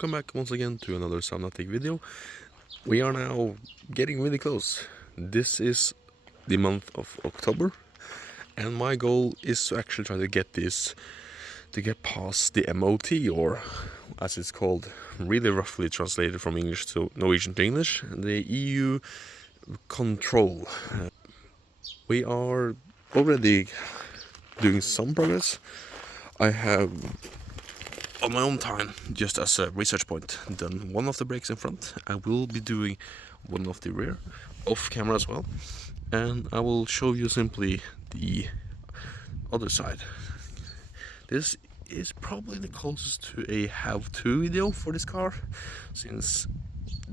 welcome back once again to another Saunatic video. We are now getting really close. This is the month of October, and my goal is to actually try to get this to get past the MOT, or as it's called, really roughly translated from English to Norwegian to English, the EU control. We are already doing some progress. I have, on my own time, just as a research point, done one of the brakes in front. I will be doing one of the rear, off camera as well, and I will show you simply the other side. This is probably the closest to a how-to video for this car, since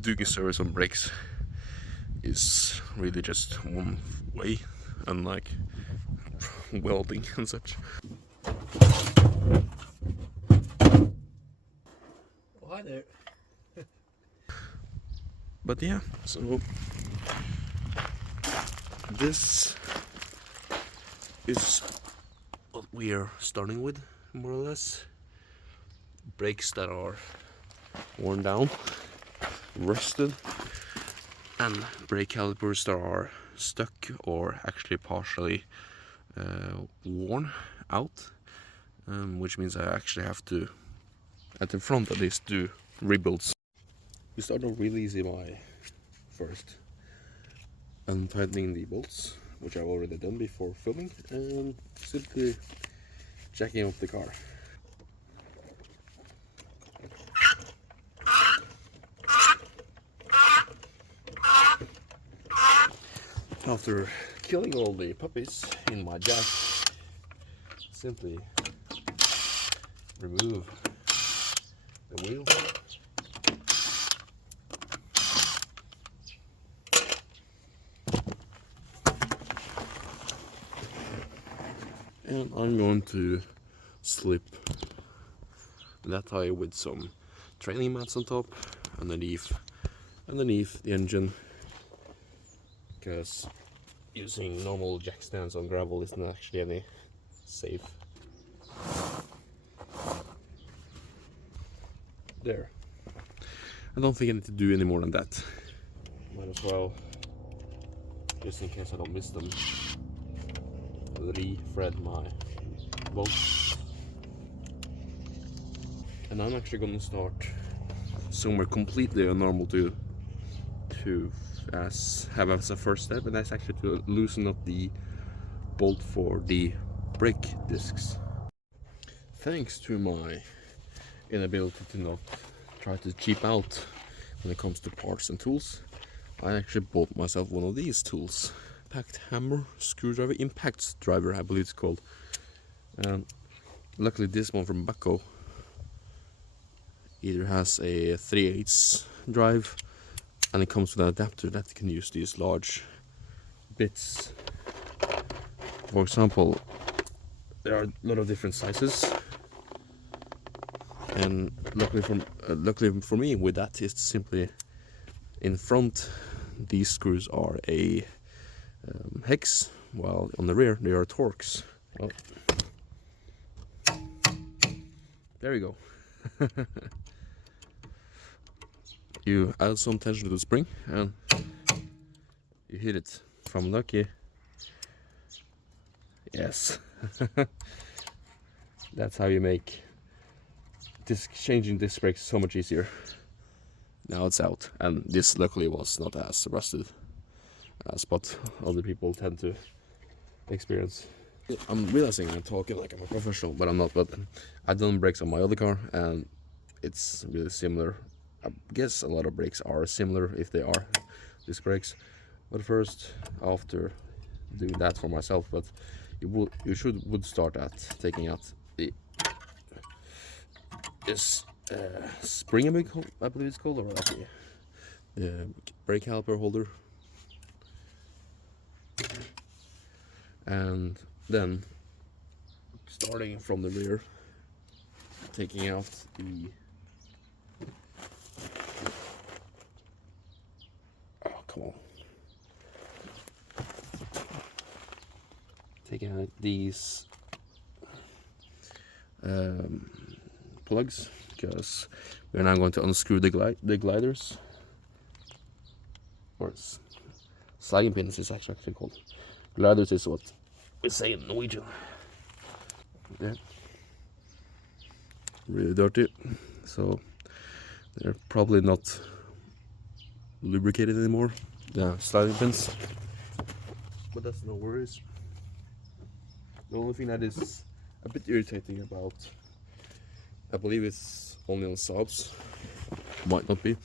doing a service on brakes is really just one way, unlike welding and such. Oh, hi there. But yeah, so this is what we are starting with, more or less. Brakes that are worn down, rusted, and brake calipers that are stuck or actually partially worn out, which means I actually have to, at the front at least, do rebuilds. We start off really easy by first untightening the bolts, which I've already done before filming, and simply jacking up the car. After killing all the puppies in my jack, simply remove the wheel. And I'm going to slip that tire with some trailing mats on top, underneath the engine, because using normal jack stands on gravel isn't actually any safe. There. I don't think I need to do any more than that. Might as well, just in case I don't miss them, re-thread my bolts. And I'm actually gonna start somewhere completely normal to have as a first step, and that's actually to loosen up the bolt for the brake discs. Thanks to my inability to not try to cheap out when it comes to parts and tools, I actually bought myself one of these tools. Impact hammer, screwdriver, impact driver I believe it's called. And luckily this one from Bucko either has a 3/8 drive, and it comes with an adapter that can use these large bits. For example, there are a lot of different sizes, and luckily for me with that, it's simply in front these screws are a hex, while on the rear they are Torx. Well, there you go. You add some tension to the spring and you hit it. If I'm lucky, yes. That's how you make changing disc brakes so much easier. Now it's out, and this luckily was not as rusted as what other people tend to experience. I'm realizing I'm talking like I'm a professional, but I'm not. But I've done brakes on my other car, and it's really similar. I guess a lot of brakes are similar if they are disc brakes. But first, after doing that for myself, but you would start at taking out this spring, I believe it's called, or like the brake caliper holder, and then starting from the rear, taking out the taking out these plugs, because we're now going to unscrew the gliders, or sliding pins is actually called. Gliders is what we say in Norwegian. Yeah, really dirty, so they're probably not lubricated anymore, the sliding pins, but that's no worries. The only thing that is a bit irritating about, I believe it's only on SAABs, might not be,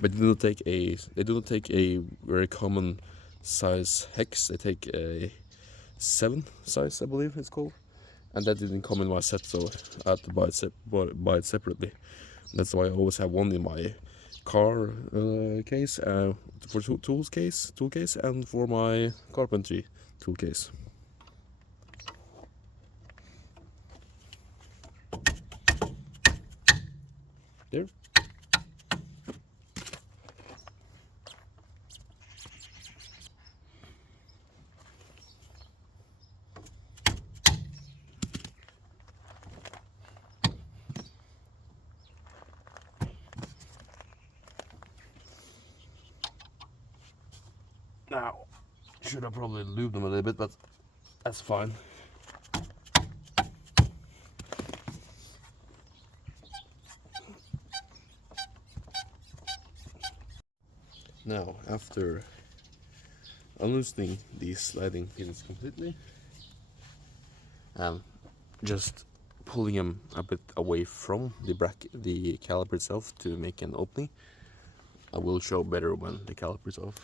but they do not take a very common size hex. They take a 7 size, I believe it's called, and that didn't come in my set, so I had to buy it separately. That's why I always have one in my car case, for tool case, and for my carpentry tool case. There. Now, should have probably lubed them a little bit, but that's fine. Now, after unloosening these sliding pins completely and just pulling them a bit away from the caliper itself to make an opening, I will show better when the caliper is off.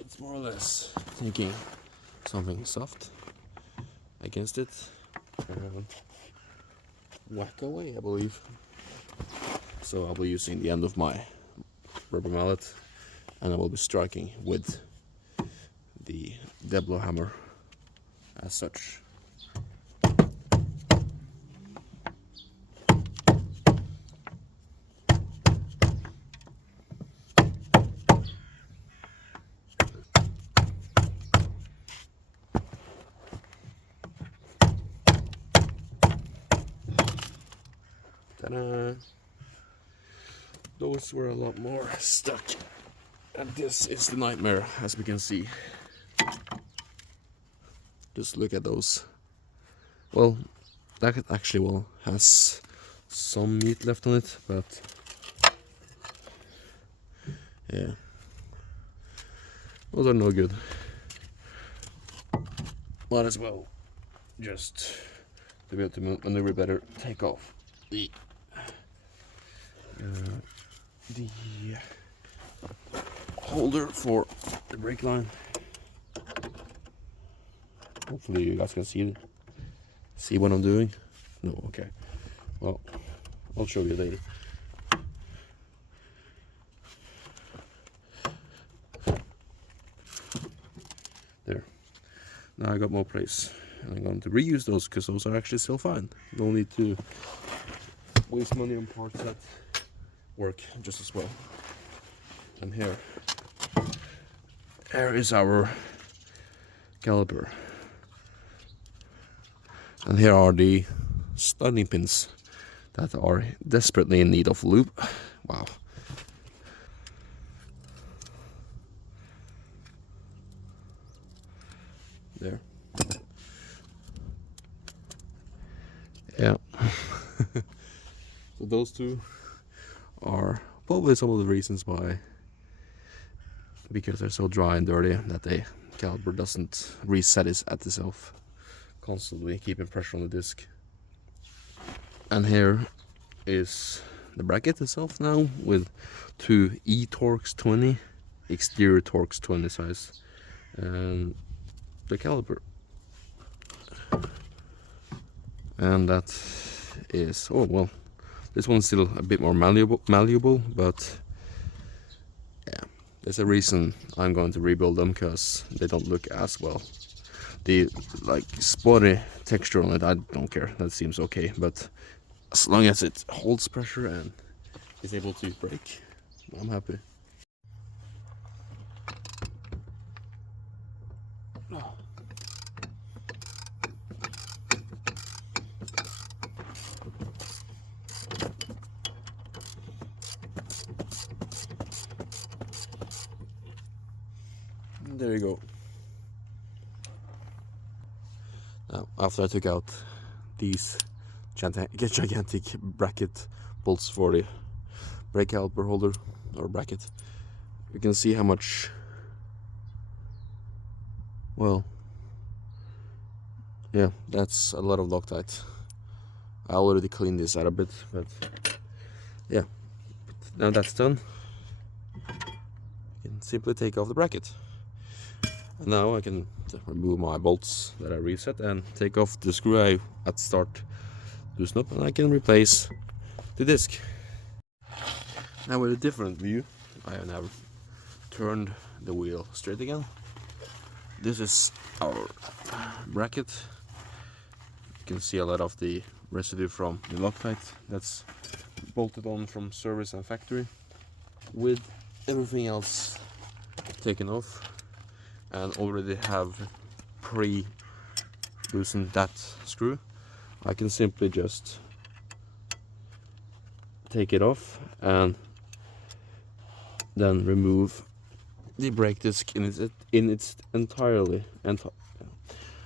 It's more or less taking something soft against it and whack away, I believe. So I'll be using the end of my rubber mallet, and I will be striking with the Deblo hammer as such. Ta-da! Those were a lot more stuck, and this is the nightmare, as we can see. Just look at those. Well, that actually has some meat left on it, but yeah, those are no good. Might as well just, to be able to maneuver better, take off the holder for the brake line. Hopefully you guys can see what I'm doing. No, okay. Well, I'll show you later. There. Now I got more place, and I'm going to reuse those because those are actually still fine. No need to waste money on parts that work just as well. And here is our caliper, and here are the sliding pins that are desperately in need of lube. Wow. There. Yeah. So those two are probably some of the reasons why, because they're so dry and dirty that the caliper doesn't reset at itself, constantly keeping pressure on the disc. And here is the bracket itself now, with two E-Torx 20, exterior Torx 20 size, and the caliper. And that is, oh well, this one's still a bit more malleable, but yeah, there's a reason I'm going to rebuild them, because they don't look as well. The spotty texture on it, I don't care, that seems okay, but as long as it holds pressure and is able to brake, I'm happy. There you go. Now, after I took out these gigantic bracket bolts for the brake caliper holder or bracket, you can see how much, well, yeah, that's a lot of Loctite. I already cleaned this out a bit, but yeah, now that's done, you can simply take off the bracket. And now I can remove my bolts that I reset and take off the screw I at the start loosen up, and I can replace the disc. Now with a different view, I have now turned the wheel straight again. This is our bracket. You can see a lot of the residue from the Loctite that's bolted on from service and factory, with everything else taken off, and already have pre-loosened that screw. I can simply just take it off and then remove the brake disc in its entirely.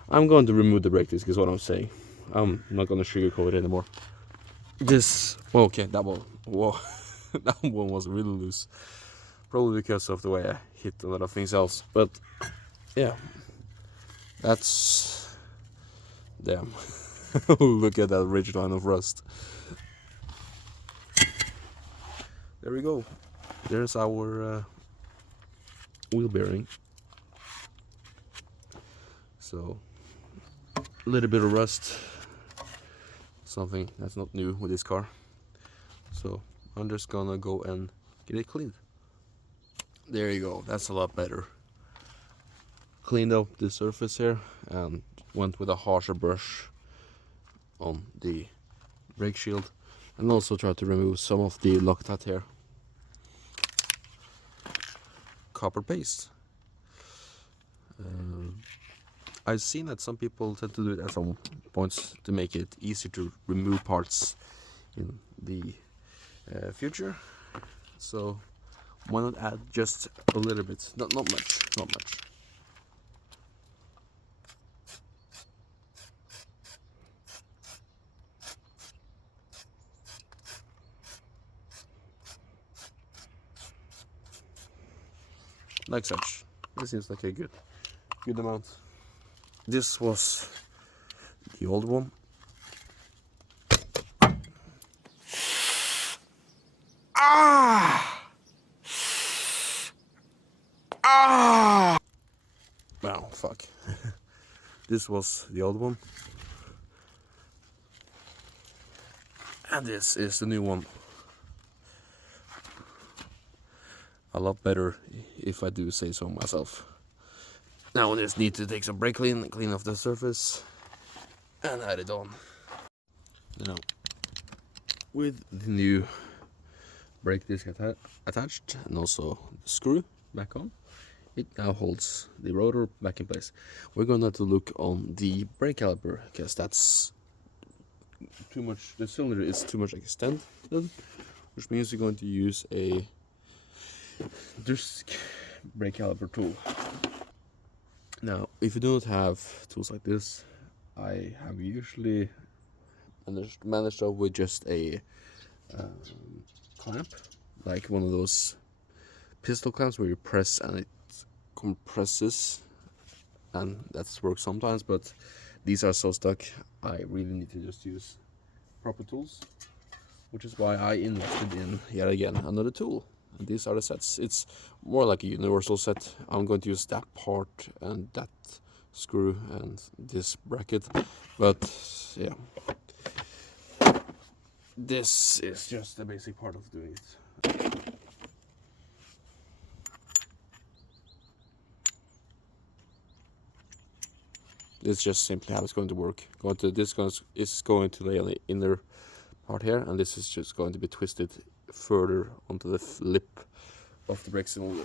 I'm going to remove the brake disc is what I'm saying. I'm not going to sugarcoat it anymore. This, okay, that one, whoa, that one was really loose. Probably because of the way I hit a lot of things else. But yeah, that's, damn. Look at that ridge line of rust. There we go. There's our wheel bearing. So a little bit of rust, something that's not new with this car. So I'm just gonna go and get it cleaned. There you go, that's a lot better. Cleaned up the surface here and went with a harsher brush on the brake shield, and also tried to remove some of the Loctite here. Copper paste. I've seen that some people tend to do it at some points to make it easier to remove parts in the future. So why not add just a little bit? Not much. Like such. This seems like a good amount. This was the old one. Wow, fuck. This was the old one. And this is the new one. A lot better, if I do say so myself. Now I just need to take some brake clean off the surface and add it on. Now, with the new brake disc attached and also the screw back on, it now holds the rotor back in place. We're going to have to look on the brake caliper, because that's too much, the cylinder is too much extended, which means you're going to use a disc brake caliper tool. Now, if you do not have tools like this, I have usually managed up with just a clamp, like one of those pistol clamps where you press and it compresses, and that's works sometimes, but these are so stuck I really need to just use proper tools, which is why I invested in, yet again, another tool. And these are the sets. It's more like a universal set. I'm going to use that part and that screw and this bracket, but yeah, this is just the basic part of doing it. This is just simply how it's going to work. This is going to lay on the inner part here, and this is just going to be twisted further onto the lip of the brake cylinder.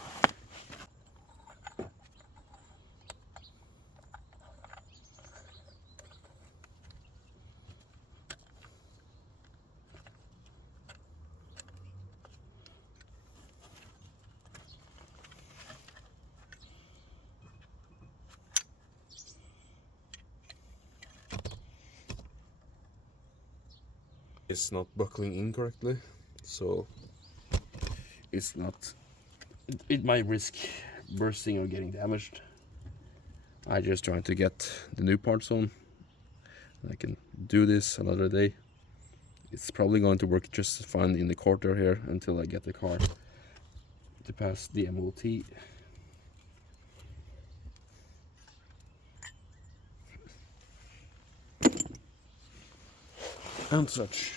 It's not buckling in correctly, so it's not. It might risk bursting or getting damaged. I just trying to get the new parts on. I can do this another day. It's probably going to work just fine in the quarter here until I get the car to pass the MOT. And such.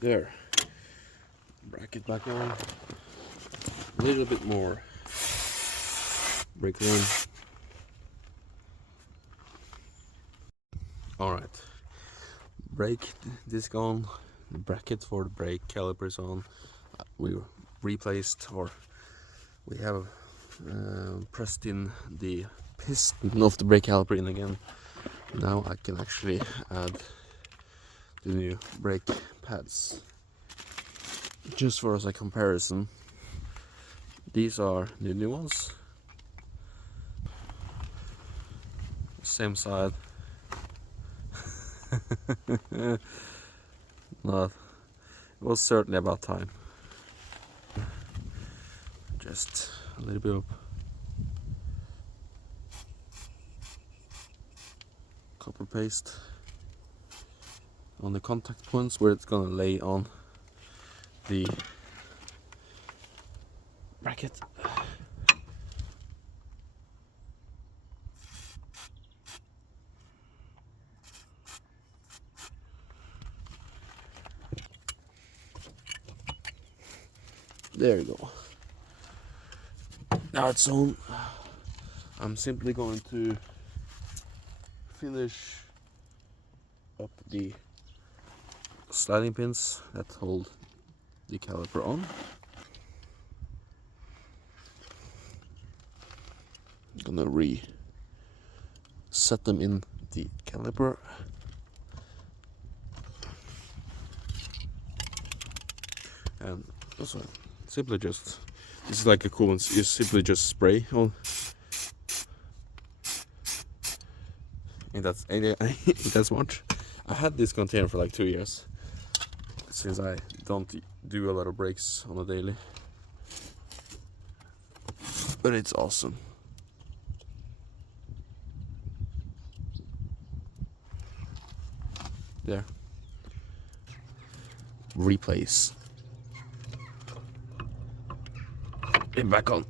There. Bracket back on. A little bit more brake line. Alright. Brake disc on. The bracket for the brake calipers on. We replaced, or we have pressed in the piston of the brake caliper in again. Now I can actually add the new brake pads. Just for as a comparison, these are the new ones. Same side. No, it was certainly about time. Just a little bit of copper paste on the contact points where it's gonna lay on the bracket. There you go. Now it's on. I'm simply going to finish up the sliding pins that hold the caliper on. I'm gonna reset them in the caliper. And also simply just, this is like a cool one, you simply just spray on. And that's much. I had this container for like 2 years, since I don't do a lot of brakes on a daily. But it's awesome. There. Replace. And back on.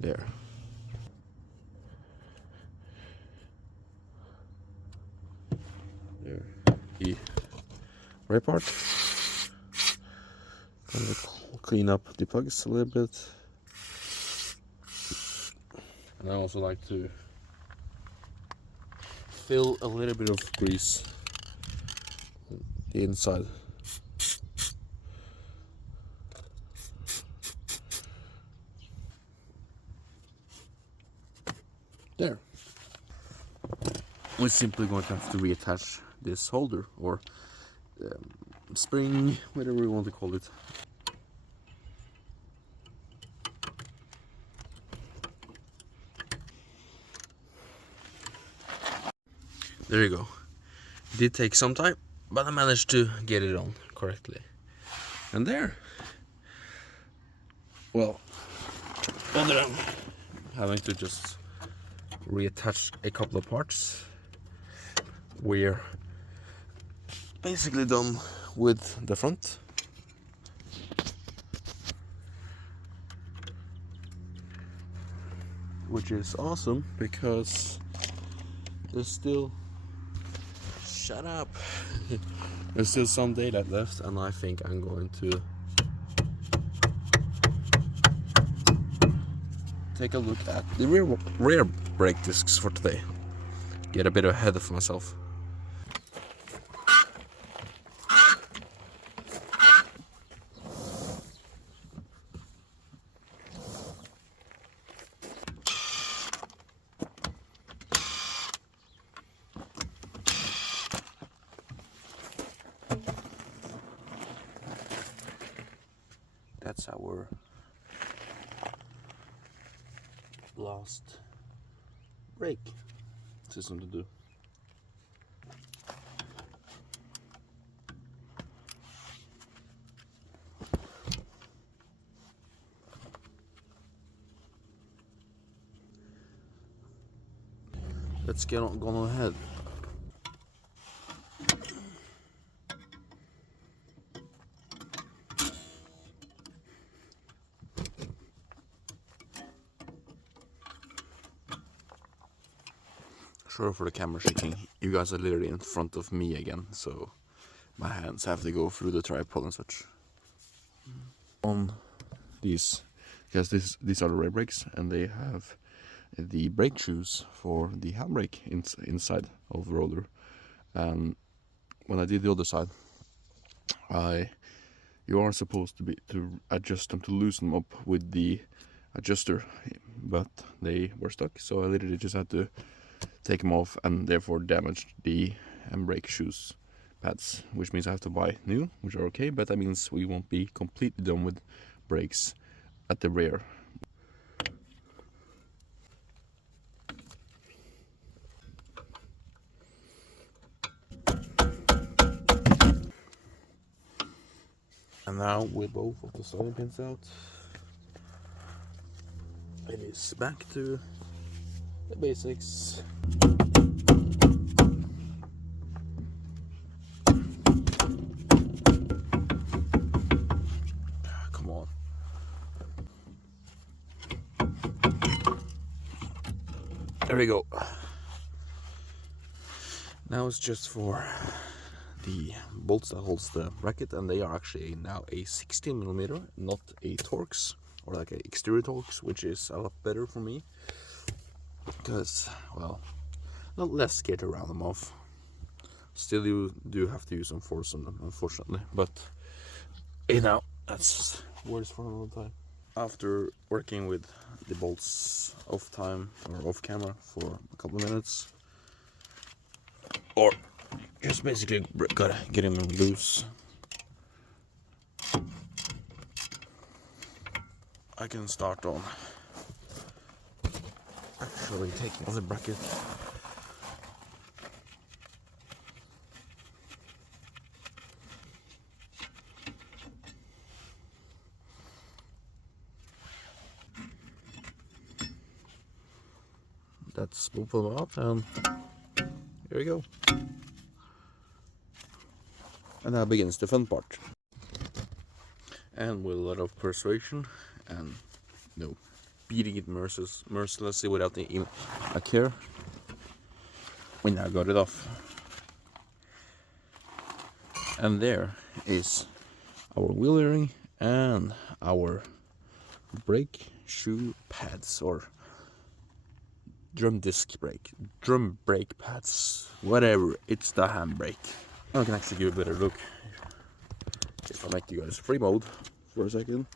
There. There. The right part. Gonna clean up the plugs a little bit. And I also like to fill a little bit of grease on the inside. There. We're simply going to have to reattach this holder, or spring, whatever we want to call it. There you go. It did take some time, but I managed to get it on correctly. And there. Well, other than having to just reattach a couple of parts, we're basically done with the front. Which is awesome, because there's still, shut up, there's still some daylight left, and I think I'm going to take a look at the rear brake discs for today. Get a bit ahead of myself. that's our last brake system to do. Let's get on ahead. Sorry for the camera shaking. You guys are literally in front of me again, so my hands have to go through the tripod and such. On these, because these are the rear brakes, and they have the brake shoes for the handbrake inside of the roller. When I did the other side, you are supposed to adjust them, to loosen them up with the adjuster, but they were stuck, so I literally just had to take them off and therefore damaged the handbrake shoes pads, which means I have to buy new, which are okay, but that means we won't be completely done with brakes at the rear. And now with both of the starting pins out, it is back to the basics. Come on. There we go. Now it's just for the bolts that holds the bracket, and they are actually now a 16mm, not a Torx or like a exterior Torx, which is a lot better for me because, well, not less scared to round them off. Still, you do have to use some force on them, unfortunately, but you know, that's worse for another time. After working with the bolts off time or off camera for a couple of minutes, or just basically gotta get him loose, I can start on actually taking off the bracket. That's both of them out, and here we go. And now begins the fun part. And with a lot of persuasion and beating it mercilessly without even a care, we now got it off. And there is our wheel bearing and our brake shoe pads, or drum brake pads, whatever. It's the handbrake. I can actually give a better look if I make you guys free mode for a second.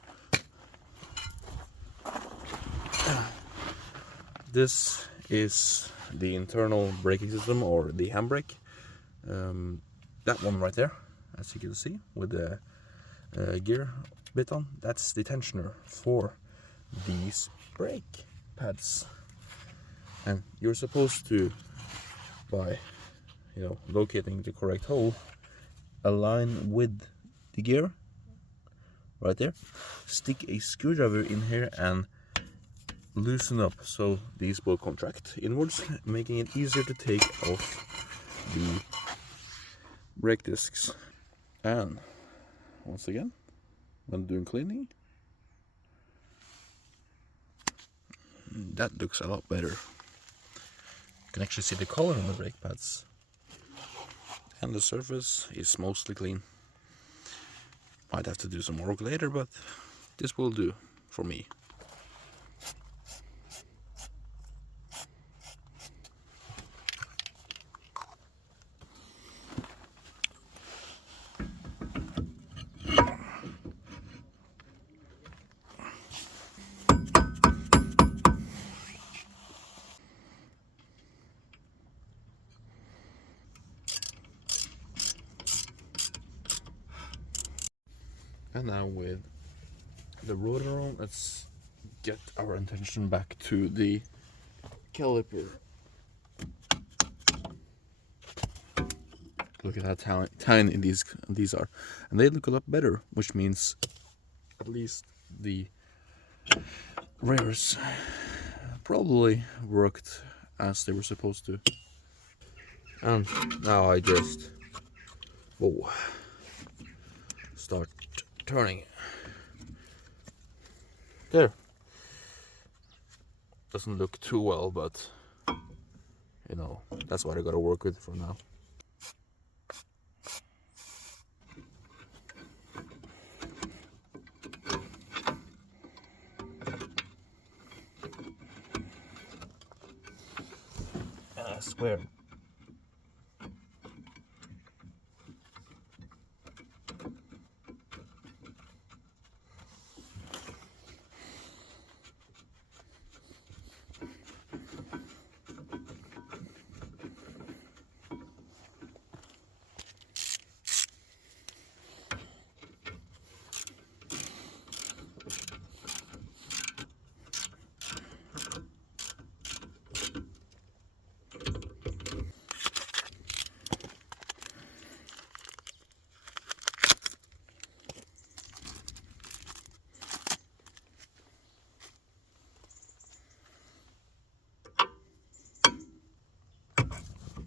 This is the internal braking system, or the handbrake. That one right there, as you can see, with the gear bit on, that's the tensioner for these brake pads. And you're supposed to, by locating the correct hole, align with the gear right there, stick a screwdriver in here and loosen up so these will contract inwards, making it easier to take off the brake discs. And once again, when doing cleaning, that looks a lot better. You can actually see the color on the brake pads, and the surface is mostly clean. Might have to do some work later, but this will do for me. And now with the rotor on. Let's get our attention back to the caliper. Look at how tiny these are, and they look a lot better, which means at least the rears probably worked as they were supposed to. And now I just start turning. There. Doesn't look too well, but you know, that's what I gotta work with for now. And I swear,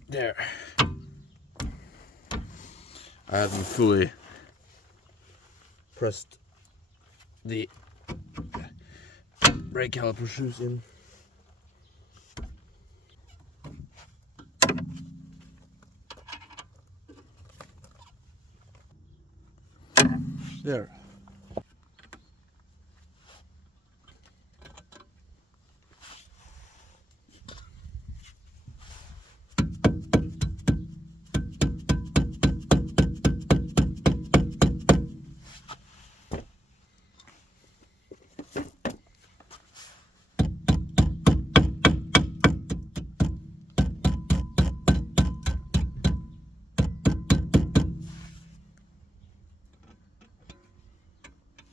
there. I haven't fully pressed the brake caliper shoes in. There.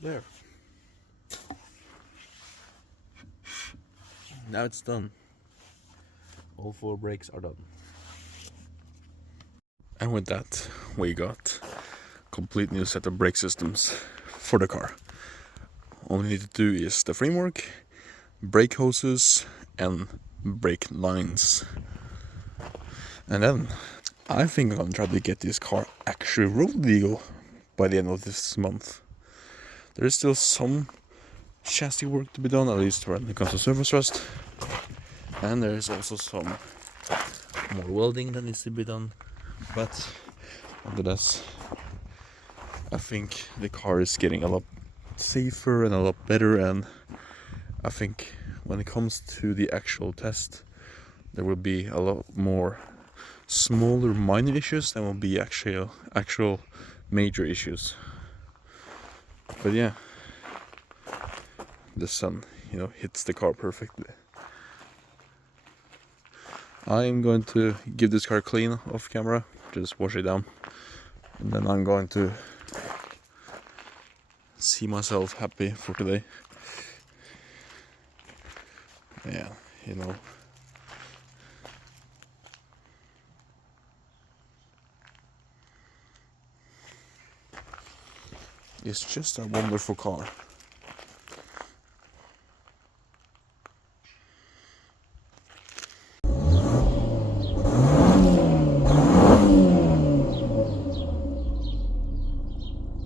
There. Now it's done. All 4 brakes are done. And with that, we got complete new set of brake systems for the car. All we need to do is the framework, brake hoses, and brake lines. And then I think I'm gonna try to get this car actually road legal by the end of this month. There is still some chassis work to be done, at least when it comes to surface rust. And there is also some more welding that needs to be done. But nonetheless, I think the car is getting a lot safer and a lot better, and I think when it comes to the actual test, there will be a lot more smaller minor issues than will be actual major issues. But yeah, the sun, hits the car perfectly. I'm going to give this car clean off camera, just wash it down, and then I'm going to see myself happy for today. Yeah, it's just a wonderful car.